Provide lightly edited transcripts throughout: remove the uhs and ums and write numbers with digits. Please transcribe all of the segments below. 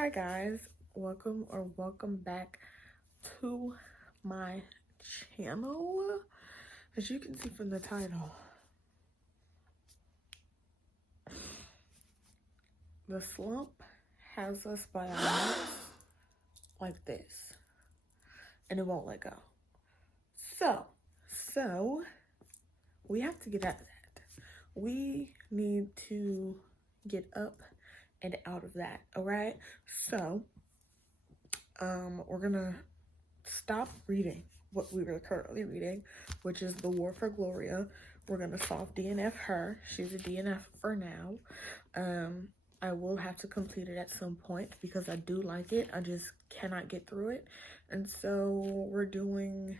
Hi guys, welcome back to my channel. As you can see from the title, the slump has us by our necks like this, and it won't let go. So we have to get out of that. We need to get up and out of that. All right, so we're gonna stop reading what we were currently reading, which is The War for Gloria. We're gonna soft DNF her. She's a DNF for now. I will have to complete it at some point because I do like it. I just cannot get through it. And so we're doing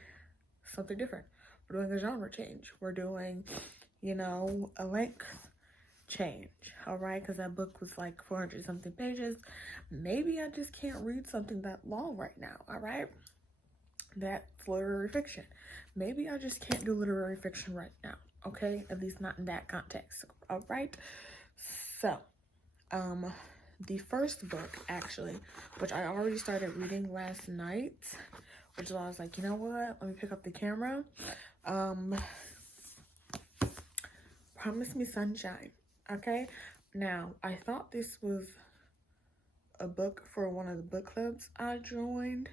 something different. We're doing a genre change. We're doing, a length change. All right, because that book was like 400 something pages. Maybe I just can't read something that long right now. All right, that's literary fiction. Maybe I just can't do literary fiction right now. Okay, at least not in that context. All right, so the first book, actually, which I already started reading last night, which I was like, you know what, let me pick up the camera. Promise Me Sunshine. Okay, now I thought this was a book for one of the book clubs I joined,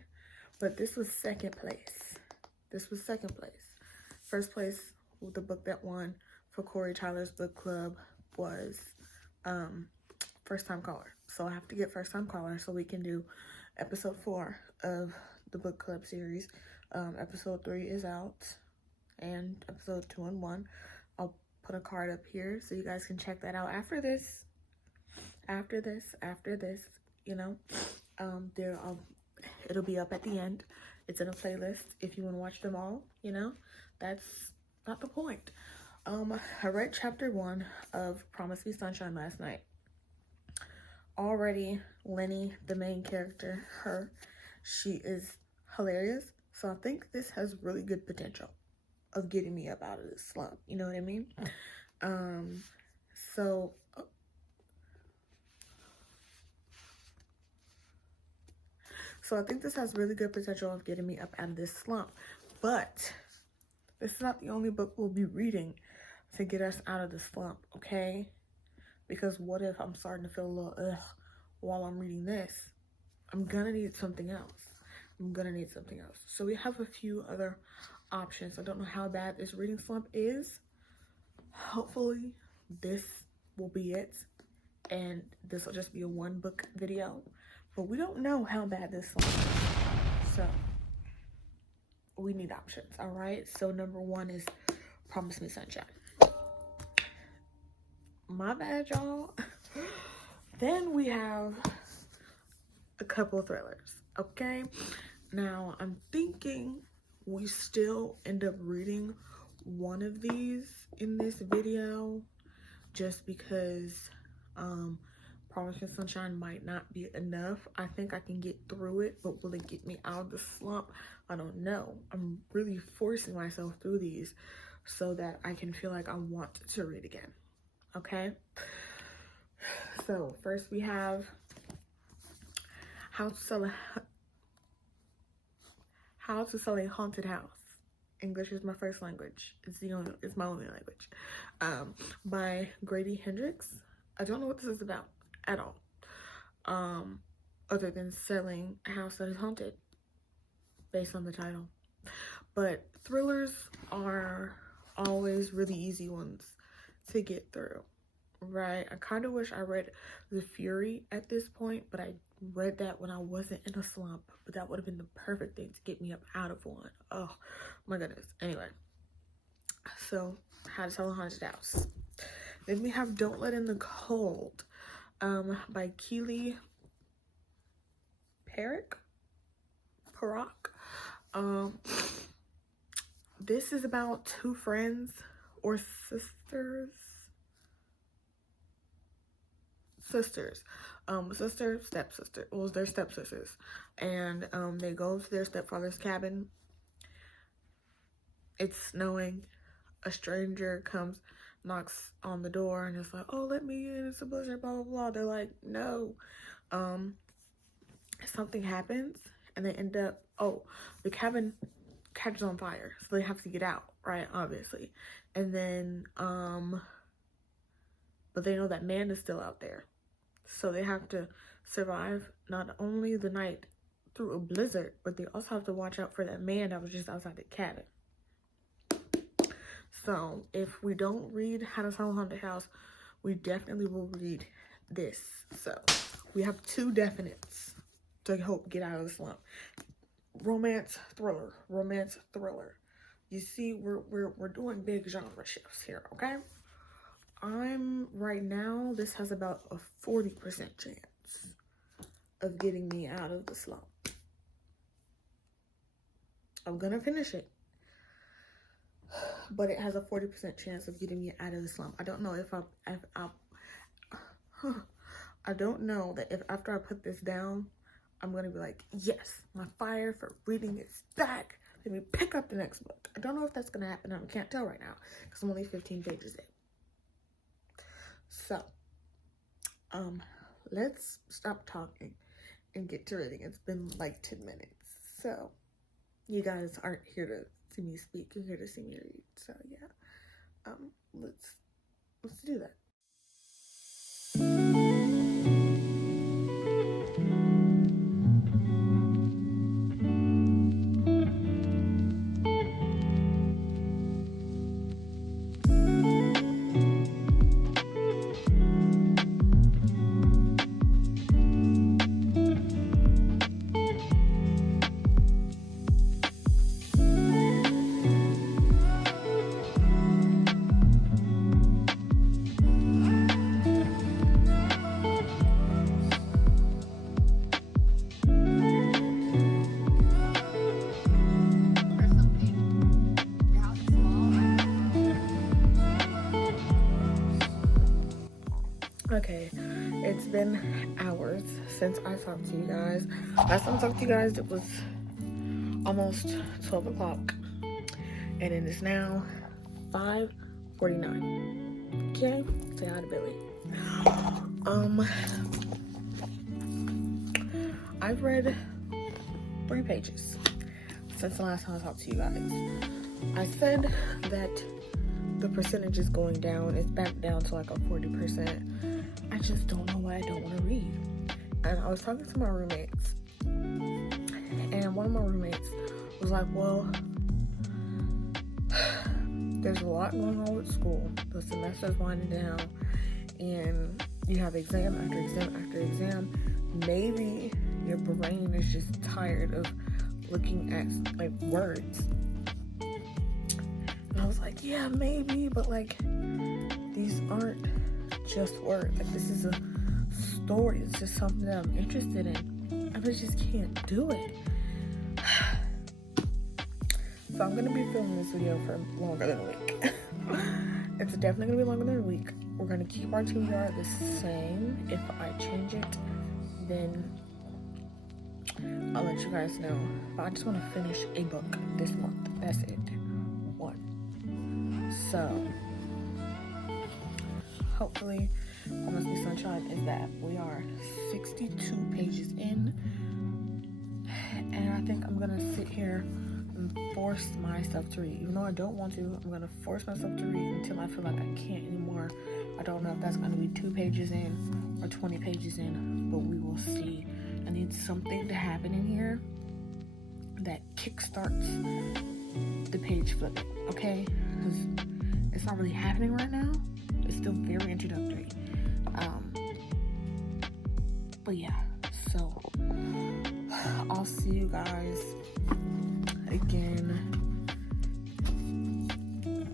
but this was second place. First place with the book that won for Corey Tyler's book club was First Time Caller. So I have to get First Time Caller so we can do episode 4 of the book club series. Episode 3 is out, and episode 2 and 1. I'll put a card up here so you guys can check that out after this, it'll be up at the end. It's in a playlist if you want to watch them all. That's not the point. I read chapter 1 of Promise Me Sunshine last night. Already Lenny, the main character, she is hilarious. So I think this has really good potential of getting me up out of this slump. You know what I mean? So I think this has really good potential of getting me up out of this slump. But this is not the only book we'll be reading to get us out of the slump, okay? Because what if I'm starting to feel a little ugh while I'm reading this? I'm gonna need something else. So we have a few other options. I don't know how bad this reading slump is. Hopefully this will be it, and this will just be a one book video, but we don't know how bad this slump is, so we need options. All right, so number 1 is Promise Me Sunshine. My bad, y'all. Then we have a couple of thrillers. Okay, now I'm thinking we still end up reading one of these in this video, just because Promise Me Sunshine might not be enough. I think I can get through it, but will it get me out of the slump? I don't know. I'm really forcing myself through these so that I can feel like I want to read again. Okay, so first we have How to Sell a Haunted House. English is my first language. It's my only language. By Grady Hendrix. I don't know what this is about at all, other than selling a house that is haunted, based on the title. But thrillers are always really easy ones to get through, right? I kind of wish I read The Fury at this point, but I read that when I wasn't in a slump. But that would have been the perfect thing to get me up out of one. Oh my goodness. Anyway, so How to Sell a Haunted House. Then we have Don't Let In the Cold, by Keely Parrock. This is about two friends or sisters, stepsister. Well, they're stepsisters, and they go to their stepfather's cabin. It's snowing. A stranger comes, knocks on the door, and it's like, oh, let me in, it's a blizzard, blah blah blah. They're like, no. something happens and they end up, oh, the cabin catches on fire, so they have to get out, right? Obviously. And then but they know that man is still out there, so they have to survive not only the night through a blizzard, but they also have to watch out for that man that was just outside the cabin. So if we don't read How to Sell a Haunted House, we definitely will read this. So we have two definites to help get out of the slump. Romance, thriller. Romance, thriller. You see, we're doing big genre shifts here, okay? Right now, this has about a 40% chance of getting me out of the slump. I'm gonna finish it, but it has a 40% chance of getting me out of the slump. I don't know if I don't know that if after I put this down, I'm gonna be like, yes, my fire for reading is back. Let me pick up the next book. I don't know if that's gonna happen. I can't tell right now because I'm only 15 pages in. So, let's stop talking and get to reading. It's been like 10 minutes. So, you guys aren't here to see me speak. You're here to see me read. So, yeah. Let's do that. Okay, it's been hours since I talked to you guys. Last time I talked to you guys, it was almost 12 o'clock. And it is now 5:49. Okay, say hi to Billy. I've read 3 pages since the last time I talked to you guys. I said that the percentage is going down. It's back down to like a 40%. I just don't know what I don't want to read. And I was talking to my roommates, and one of my roommates was like, well, there's a lot going on with school. The semester's winding down, and you have exam after exam after exam. Maybe your brain is just tired of looking at like words. And I was like, yeah, maybe, but like these aren't just words. Like, this is a story. It's just something that I'm interested in. I just can't do it. So I'm gonna be filming this video for longer than a week. It's definitely gonna be longer than a week. We're gonna keep our TBR the same. If I change it, then I'll let you guys know. But I just want to finish a book this month. That's it. 1. So hopefully, what Must Be Sunshine is that we are 62 pages in, and I think I'm gonna sit here and force myself to read. Even though I don't want to, I'm gonna force myself to read until I feel like I can't anymore. I don't know if that's gonna be 2 pages in or 20 pages in, but we will see. I need something to happen in here that kickstarts the page flipping, okay? Because it's not really happening right now. It's still very introductory. But yeah, so I'll see you guys again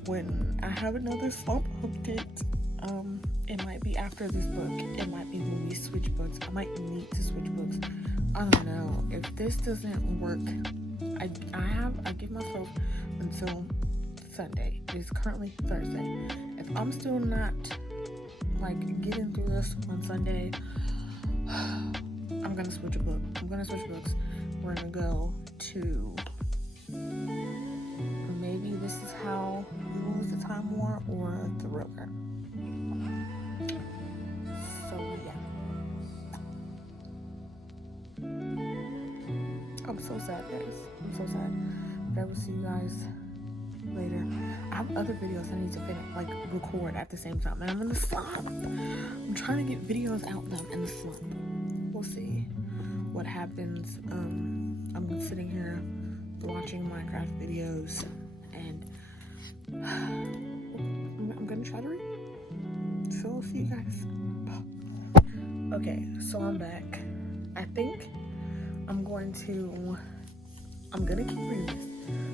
when I have another Slump update. It might be after this book. It might be when we switch books. I might need to switch books. I don't know. If this doesn't work, I give myself until Sunday. It is currently Thursday. If I'm still not like getting through this on Sunday, I'm gonna switch a book. I'm gonna switch books. We're gonna go to maybe This Is How You Lose the Time War or a thriller. So yeah. I'm so sad, guys. I'm so sad. But I will see you guys later. I have other videos I need to finish, like record at the same time, and I'm in the slump. I'm trying to get videos out though in the slump. We'll see what happens. I'm sitting here watching Minecraft videos, and I'm gonna try to read. So we'll see you guys. Okay, so I'm back. I think I'm gonna keep reading this,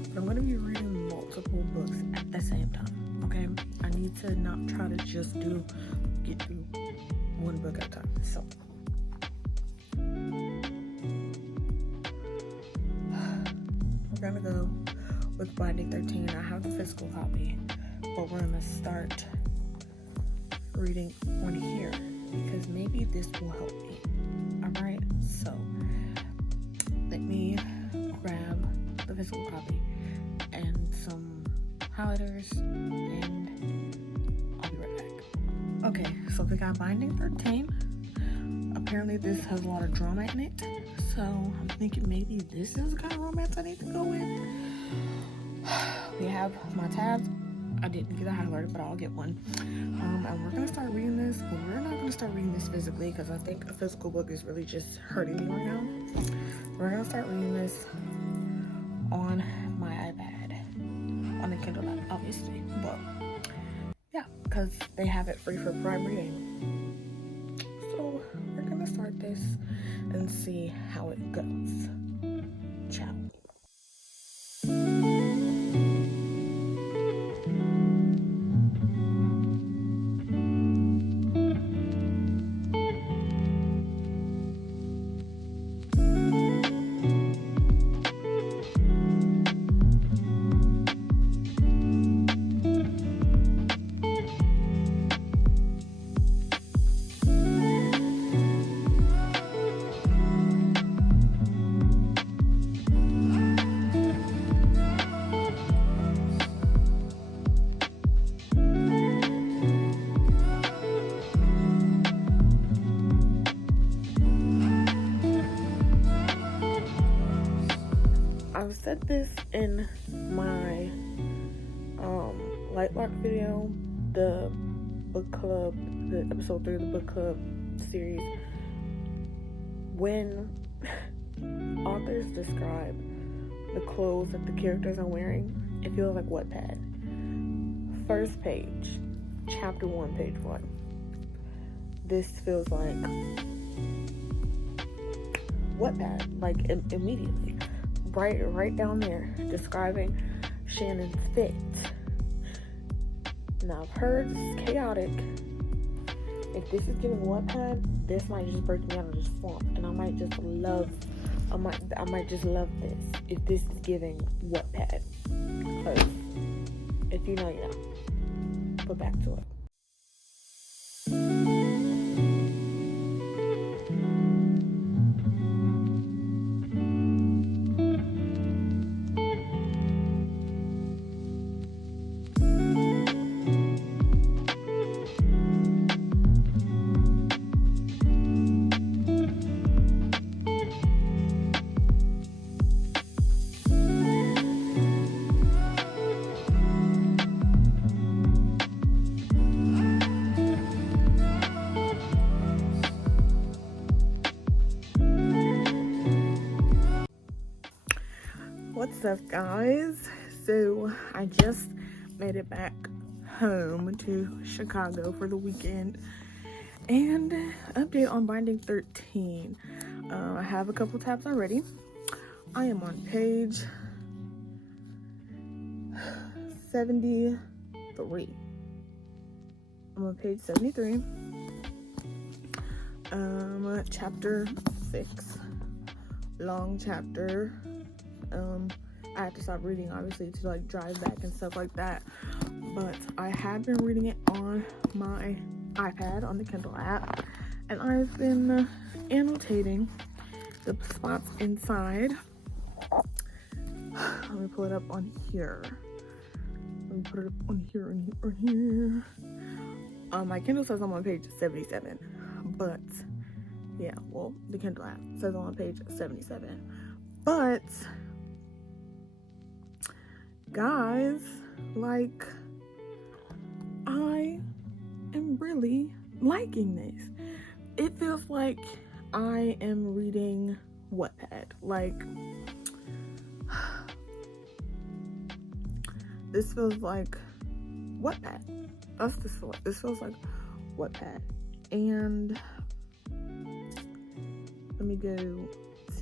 but I'm gonna be reading multiple books at the same time. Okay, I need to not try to just get through one book at a time. So we're gonna go with Binding 13. I have the physical copy, but we're gonna start reading on here because maybe this will help me. Alright, so let me grab the physical copy and some highlighters, and I'll be right back. Okay, so we got Binding 13. Apparently this has a lot of drama in it, so I'm thinking maybe this is the kind of romance I need to go with. We have my tabs. I didn't get a highlighter, but I'll get one. And we're gonna start reading this, but we're not gonna start reading this physically because I think a physical book is really just hurting me right now. We're gonna start reading this on my iPad, on the Kindle app, obviously. But yeah, because they have it free for Prime reading. So we're gonna start this and see how it goes. Ciao. I've said this in my light lock video, the book club, the episode 3 of the book club series. When authors describe the clothes that the characters are wearing, it feels like Wattpad. First page, chapter 1, page 1. This feels like Wattpad, like immediately. Right down there, describing Shannon's fit. Now, I've heard this is chaotic. If this is giving Wattpad, this might just break me out of this slump, and I might just love this if this is giving Wattpad. Because if you know, you know. But back to it. What's up, guys? So I just made it back home to Chicago for the weekend, and update on Binding 13. I have a couple tabs already. I am on page 73. I'm on page 73. Chapter 6. Long chapter. I have to stop reading, obviously, to like drive back and stuff like that, but I have been reading it on my iPad on the Kindle app, and I've been annotating the spots inside. Let me pull it up on here. Let me put it up on here and here and here. My Kindle says I'm on page 77, but yeah, well, the Kindle app says I'm on page 77. But guys, like, I am really liking this. It feels like I am reading Wattpad. Like, this feels like Wattpad. That's this feel like. This feels like Wattpad. And let me go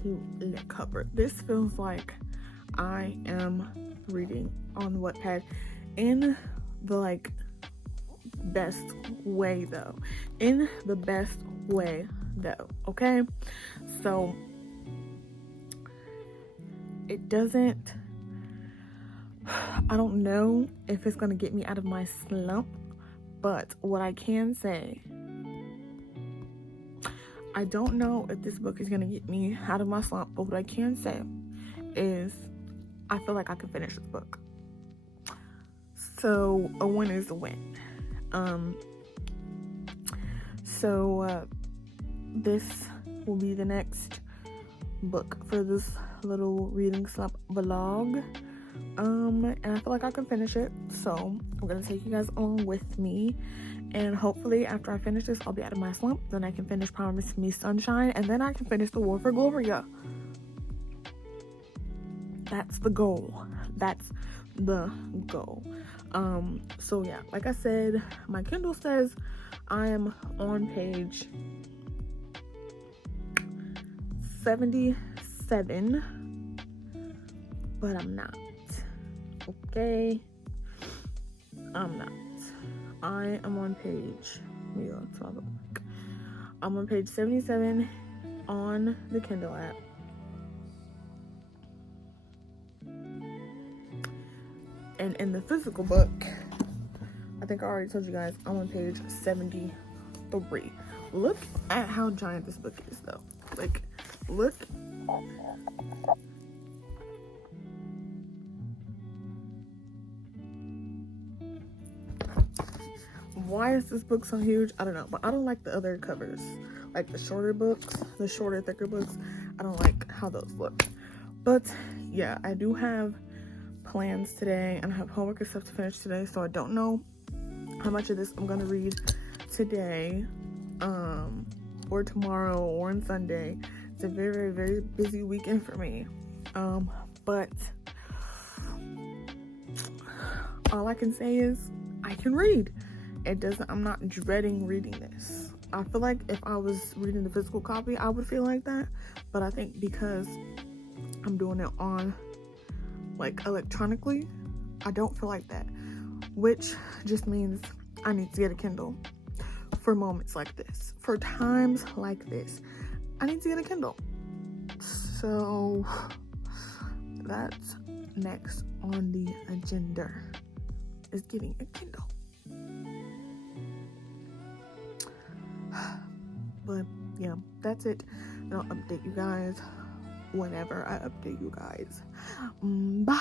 to the cover. This feels like I am reading on Wattpad in the like best way though. In the best way though. Okay? So it doesn't, I don't know if it's gonna get me out of my slump, but what I can say, I don't know if this book is gonna get me out of my slump, but what I can say is I feel like I can finish this book. So a win is a win. This will be the next book for this little reading slump vlog. And I feel like I can finish it, so I'm gonna take you guys along with me, and hopefully after I finish this I'll be out of my slump. Then I can finish Promise Me Sunshine, and then I can finish The War for Gloria. That's the goal. That's the goal. So yeah, like I said, my Kindle says I am on page 77, but I'm not. Okay, I'm not. I am on page, I'm on page 77 on the Kindle app. And in the physical book, I think I already told you guys, I'm on page 73. Look at how giant this book is though. Like, look. Why is this book so huge? I don't know, but I don't like the other covers. Like the shorter books, the shorter, thicker books, I don't like how those look. But yeah, I do have plans today, and I have homework and stuff to finish today, so I don't know how much of this I'm gonna read today, or tomorrow, or on Sunday. It's a very, very, very busy weekend for me. But all I can say is I can read. I'm not dreading reading this. I feel like if I was reading the physical copy, I would feel like that. But I think because I'm doing it on, like, electronically, I don't feel like that. Which just means I need to get a Kindle for moments like this. For times like this, I need to get a Kindle. So that's next on the agenda, is getting a Kindle. But yeah, that's it. And I'll update you guys whenever I update you guys. Bye.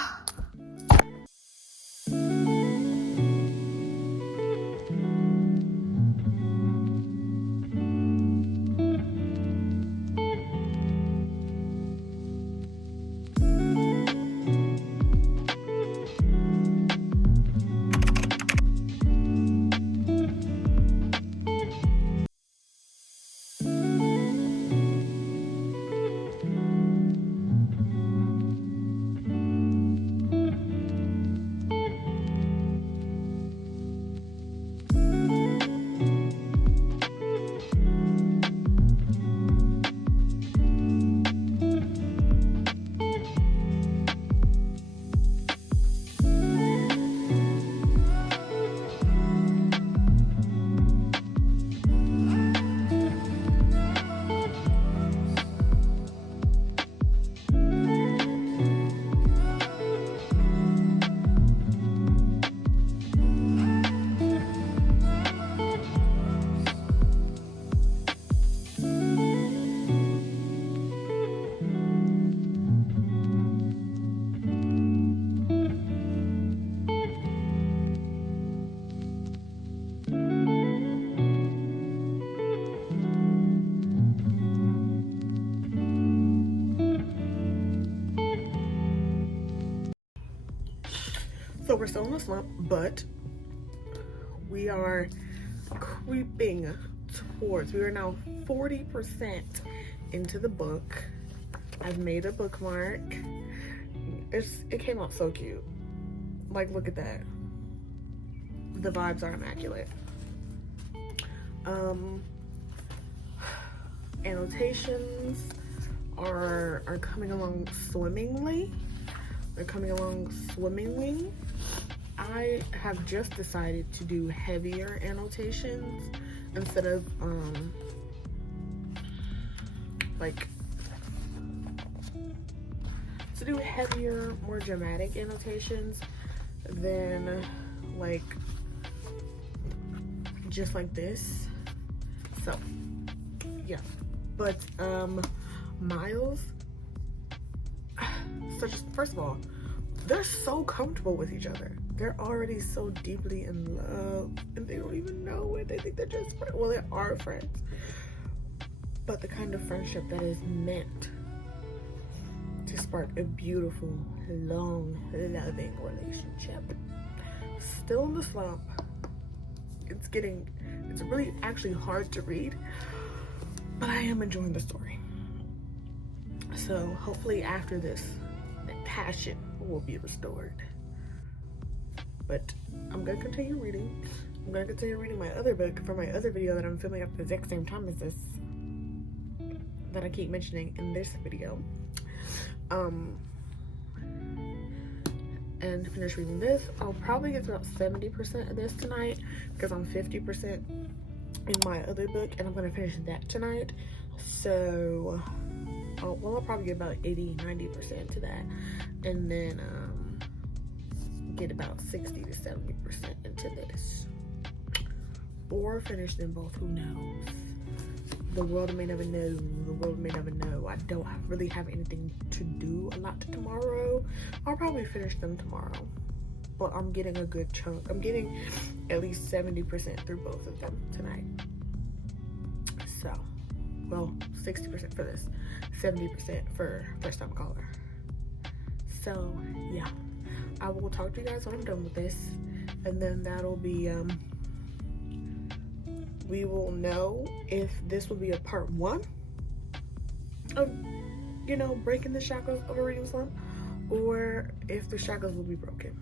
So we're still in the slump, but we are creeping towards, we are now 40% into the book. I've made a bookmark. It came out so cute. Like, look at that. The vibes are immaculate. Annotations are coming along swimmingly. They're coming along swimmingly. I have just decided to do heavier annotations instead of like, to do heavier, more dramatic annotations than like just like this. So yeah, but Miles, so just first of all, they're so comfortable with each other. They're already so deeply in love, and they don't even know it. They think they're just friends. Well, they are friends, but the kind of friendship that is meant to spark a beautiful, long, loving relationship. Still in the slump. It's really actually hard to read, but I am enjoying the story. So hopefully after this, the passion will be restored. But I'm gonna continue reading. I'm gonna continue reading my other book for my other video that I'm filming at the exact same time as this, that I keep mentioning in this video. And finish reading this. I'll probably get to about 70% of this tonight because I'm 50% in my other book, and I'm gonna finish that tonight. So I'll probably get about 80-90% to that, and then get about 60 to 70% into this, or finish them both. Who knows? The world may never know. The world may never know. I don't really have anything to do a lot tomorrow. I'll probably finish them tomorrow, but I'm getting a good chunk. I'm getting at least 70% through both of them tonight. So, well, 60% for this, 70% for first time caller. So yeah, I will talk to you guys when I'm done with this, and then that'll be we will know if this will be a part 1 of, you know, breaking the shackles of a reading slump, or if the shackles will be broken.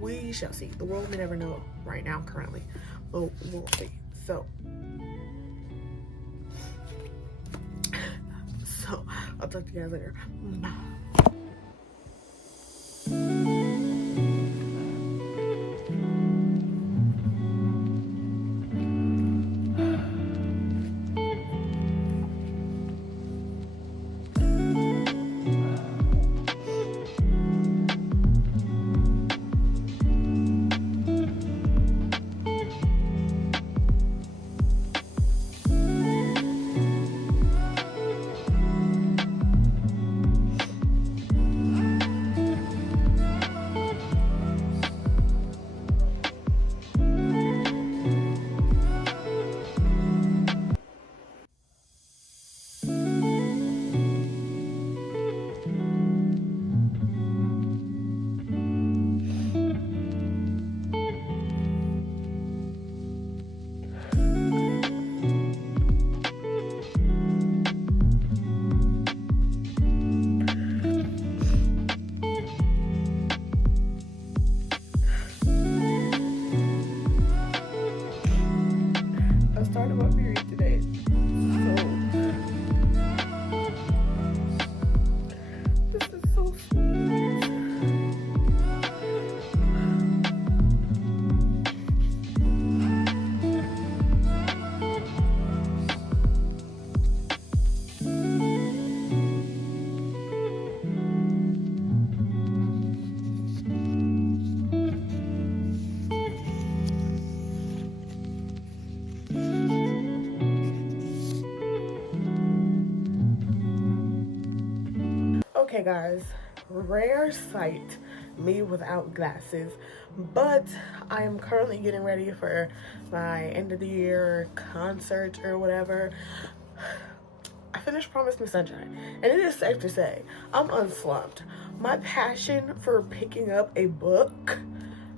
We shall see. The world may never know right now, currently, but we'll see. So I'll talk to you guys later. Bye. Okay guys, rare sight, me without glasses, but I am currently getting ready for my end of the year concert or whatever. I finished Promise Me Sunshine, and it is safe to say I'm unslumped, my passion for picking up a book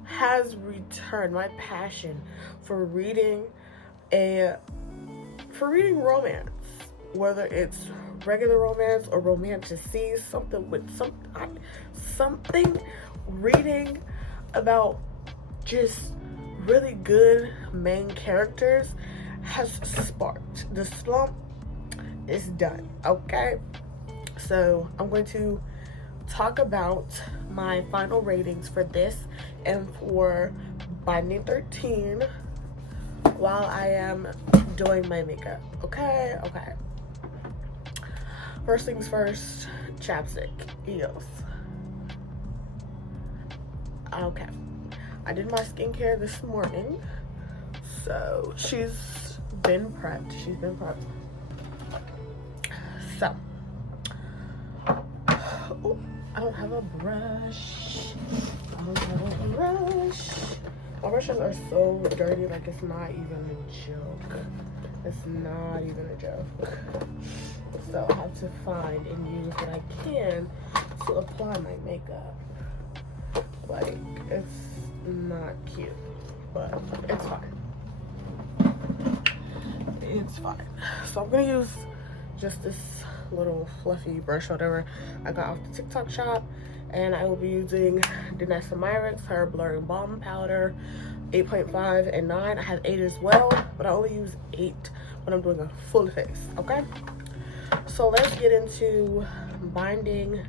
has returned. My passion for reading romance, whether it's regular romance or romanticy, something with something reading about just really good main characters has sparked. The slump is done, okay? So I'm going to talk about my final ratings for this and for Binding 13 while I am doing my makeup, okay? Okay. First things first, chapstick, EOS. Okay. I did my skincare this morning, so she's been prepped. So, oh, I don't have a brush. My brushes are so dirty, like it's not even a joke. It's not even a joke. So I have to find and use what I can to apply my makeup. Like, it's not cute, but it's fine. It's fine. So I'm gonna use just this little fluffy brush, whatever I got off the TikTok shop, and I will be using Danessa Myricks, her blurring balm powder, 8.5 and 9. I have 8 as well, but I only use 8 when I'm doing a full face, okay? So let's get into Binding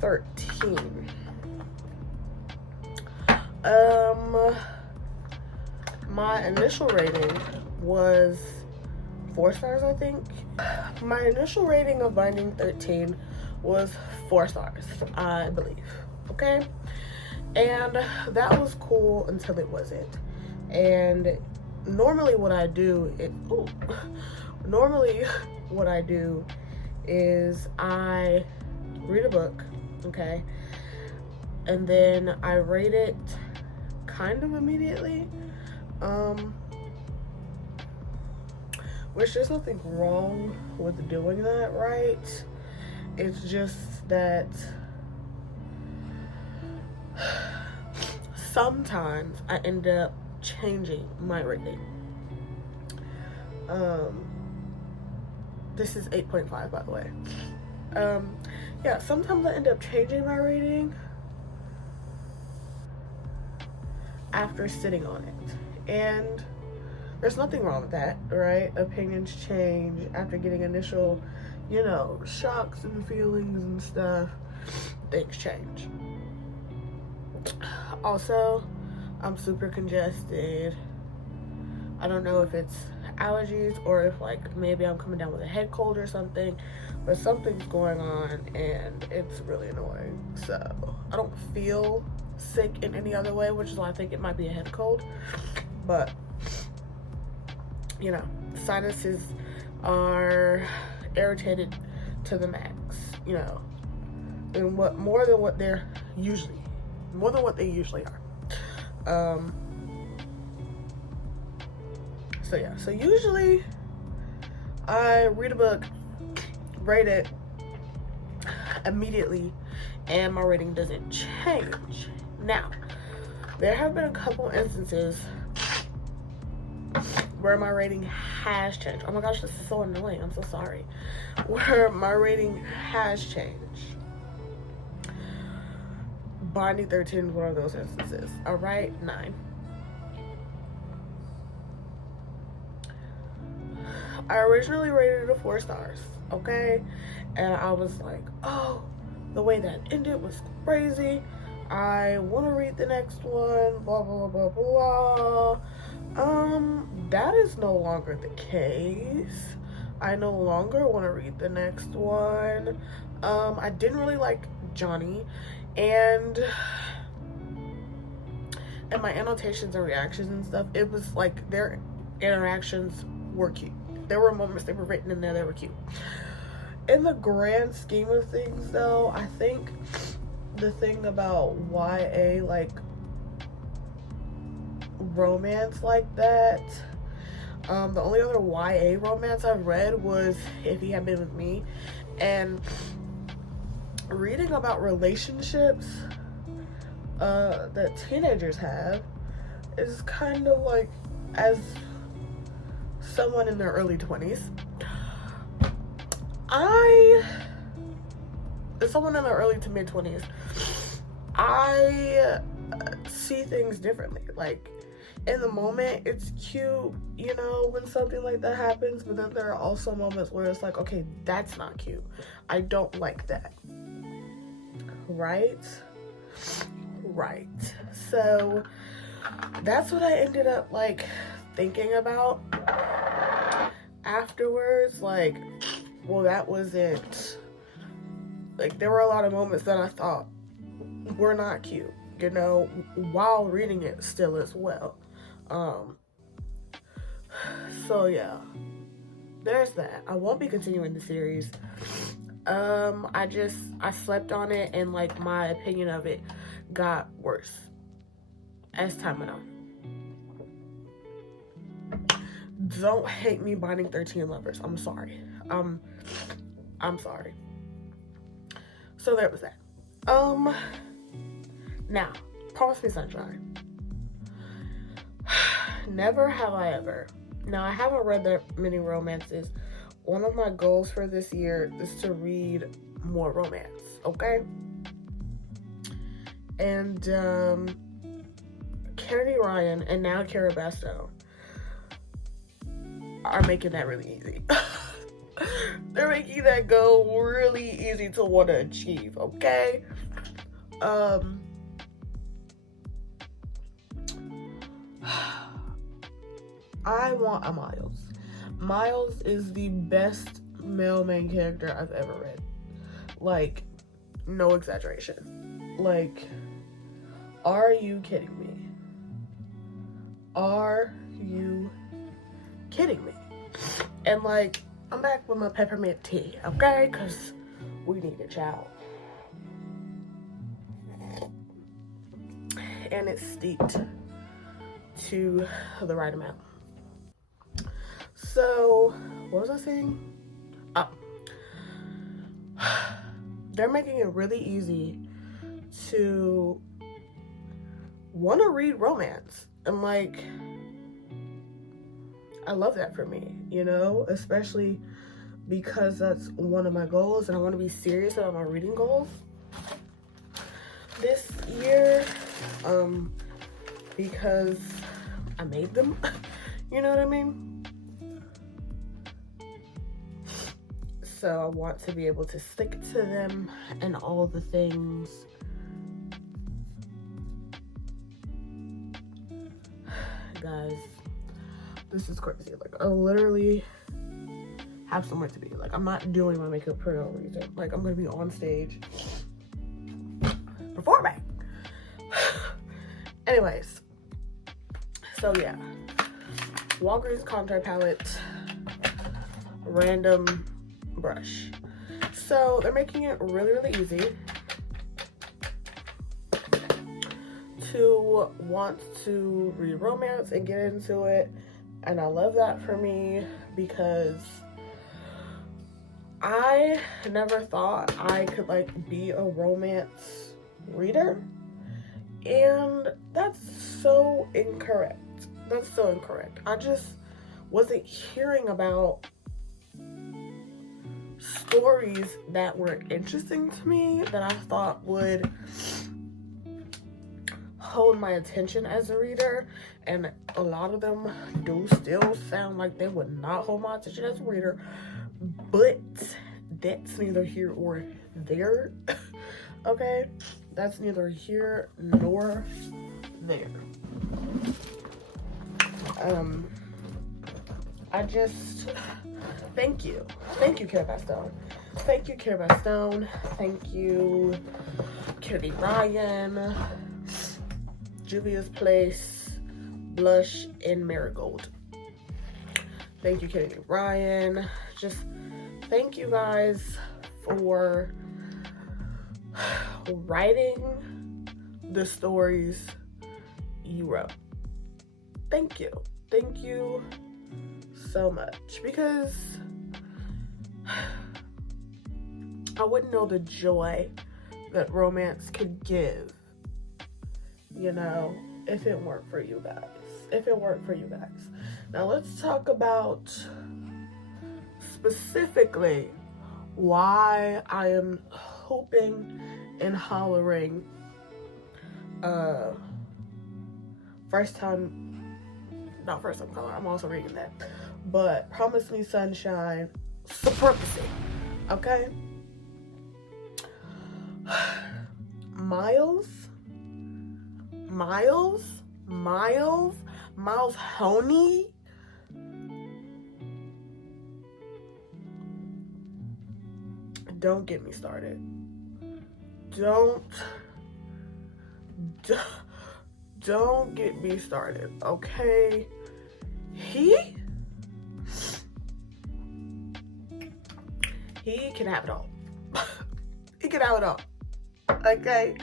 13. My initial rating was 4 stars, I think. My initial rating of Binding 13 was 4 stars, I believe, okay? And that was cool until it wasn't. And normally what I do is I read a book, okay? And then I rate it kind of immediately. Which there's nothing wrong with doing that, right? It's just that sometimes I end up changing my rating. This is 8.5, by the way. Yeah, sometimes I end up changing my rating after sitting on it, and there's nothing wrong with that, right? Opinions change after getting initial, you know, shocks and feelings and stuff. Things change. Also, I'm super congested. I don't know if it's allergies or if, like, maybe I'm coming down with a head cold or something, but something's going on and it's really annoying. So I don't feel sick in any other way, which is why I think it might be a head cold. But you know, sinuses are irritated to the max, you know, and more than what they usually are. So yeah, so usually I read a book, rate it immediately, and my rating doesn't change. Now, there have been a couple instances where my rating has changed. Oh my gosh, this is so annoying. I'm so sorry. Where my rating has changed. Binding 13 is one of those instances. Alright, 9. I originally rated it a 4 stars, okay? And I was like, oh, the way that ended was crazy. I want to read the next one, blah, blah, blah, blah. That is no longer the case. I no longer want to read the next one. I didn't really like Johnny, and my annotations and reactions and stuff, it was like their interactions were cute. There were moments they were written in there that were cute. In the grand scheme of things, though, I think the thing about YA, like, romance like that, the only other YA romance I've read was If He Had Been With Me, and reading about relationships that teenagers have is kind of like, as someone in their early 20s, as someone in their early to mid 20s, I see things differently. Like, in the moment, it's cute, you know, when something like that happens, but then there are also moments where it's like, okay, that's not cute. I don't like that. Right? So that's what I ended up like thinking about afterwards. Like, well, that wasn't, like, there were a lot of moments that I thought were not cute, you know, while reading it still as well. So yeah, there's that. I won't be continuing the series. I slept on it, and like my opinion of it got worse as time went on. Don't hate me, Binding 13 Lovers. I'm sorry. I'm sorry. So there was that. Now, Promise Me Sunshine. Never have I ever. Now, I haven't read that many romances. One of my goals for this year is to read more romance, okay? And Kennedy Ryan and now Kara Basto are making that really easy. They're making that goal really easy to want to achieve, okay? I want a Miles. Miles is the best male main character I've ever read. Like, no exaggeration. Like, are you kidding me? Are you kidding me? And like, I'm back with my peppermint tea, okay? Because we need a child. And it's steeped to the right amount. So, what was I saying? Oh. They're making it really easy to want to read romance. And like, I love that for me, you know? Especially because that's one of my goals, and I want to be serious about my reading goals this year. Because I made them. You know what I mean? So I want to be able to stick to them and all the things. Guys, this is crazy. Like, I literally have somewhere to be. Like, I'm not doing my makeup for no reason. Like, I'm gonna be on stage performing. Anyways, so yeah, Walgreens contour palette, random brush. So they're making it really, really easy to want to read romance and get into it. And I love that for me, because I never thought I could like be a romance reader. And that's so incorrect. That's so incorrect. I just wasn't hearing about stories that were interesting to me, that I thought would hold my attention as a reader. And a lot of them do still sound like they would not hold my attention as a reader. But that's neither here or there. Okay? That's neither here nor there. I just, thank you. Thank you, Kara Basto. Thank you, Kara Basto. Thank you, Kennedy Ryan, Juvia's Place, Blush, and Marigold. Thank you, Kennedy Ryan. Just thank you guys for writing the stories you wrote. Thank you. Thank you so much, because I wouldn't know the joy that romance could give, you know, if it weren't for you guys. If it weren't for you guys. Now let's talk about specifically why I am hoping and hollering first time color, I'm also reading that, but Promise Me Sunshine, Supremacy. Okay. Miles Honey. Don't get me started. Don't get me started, okay? He can have it all. He can have it all, okay?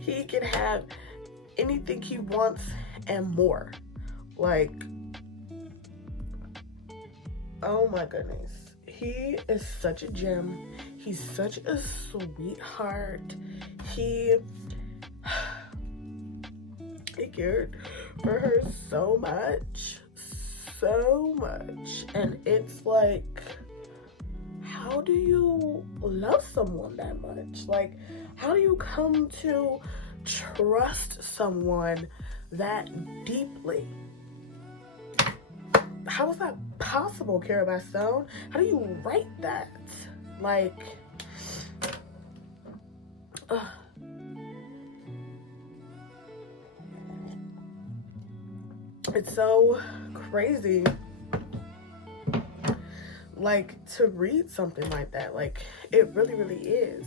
He can have anything he wants and more. Like, oh my goodness. He is such a gem. He's such a sweetheart. He cared for her so much. And it's like, how do you love someone that much? Like, how do you come to trust someone that deeply? How is that possible, Kara Bastone? How do you write that? Like, it's so crazy, like, to read something like that. Like, it really, really is.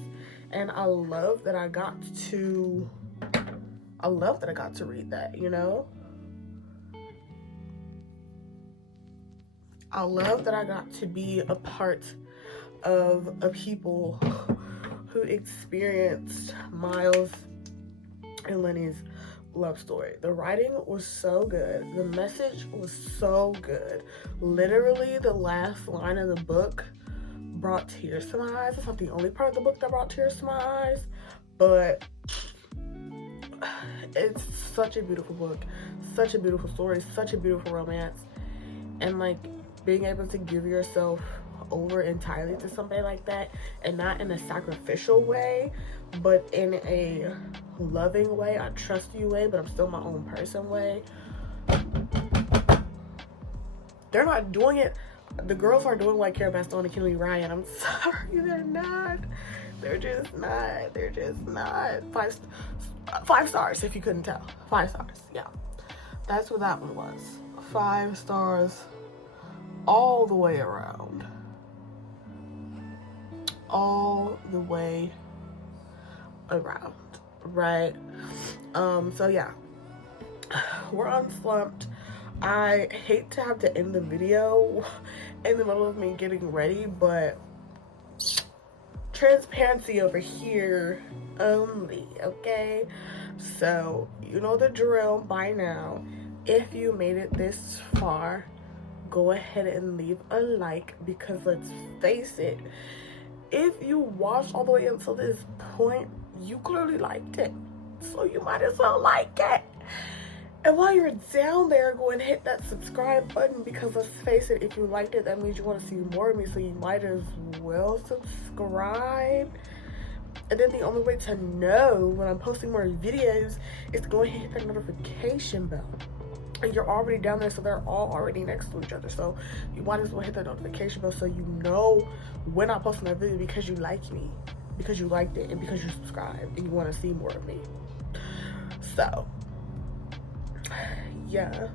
And I love that I got to read that, you know? I love that I got to be a part of a people who experienced Miles and Lenny's love story. The writing was so good. The message was so good. Literally, the last line of the book brought tears to my eyes. It's not the only part of the book that brought tears to my eyes, but it's such a beautiful book, such a beautiful story, such a beautiful romance. And like, being able to give yourself over entirely to somebody like that, and not in a sacrificial way, but in a loving way, I trust you way, but I'm still my own person way. They're not doing it. The girls aren't doing like Kara Bastone and Kimberly Ryan. I'm sorry, they're not. They're just not. Five stars, if you couldn't tell. 5 stars, yeah. That's what that one was. 5 stars all the way around. All the way around, right? So yeah, we're on Slumped. I hate to have to end the video in the middle of me getting ready, but transparency over here only, okay? So you know the drill by now. If you made it this far, go ahead and leave a like, because let's face it, if you watched all the way until this point, you clearly liked it, so you might as well like it. And while you're down there, go and hit that subscribe button, because let's face it, if you liked it, that means you want to see more of me, so you might as well subscribe. And then the only way to know when I'm posting more videos is to go ahead and hit that notification bell. And you're already down there, so they're all already next to each other, so you might as well hit that notification bell so you know when I post another video, because you like me, because you liked it, and because you subscribed and you want to see more of me. So yeah,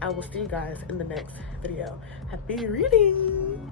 I will see you guys in the next video. Happy reading.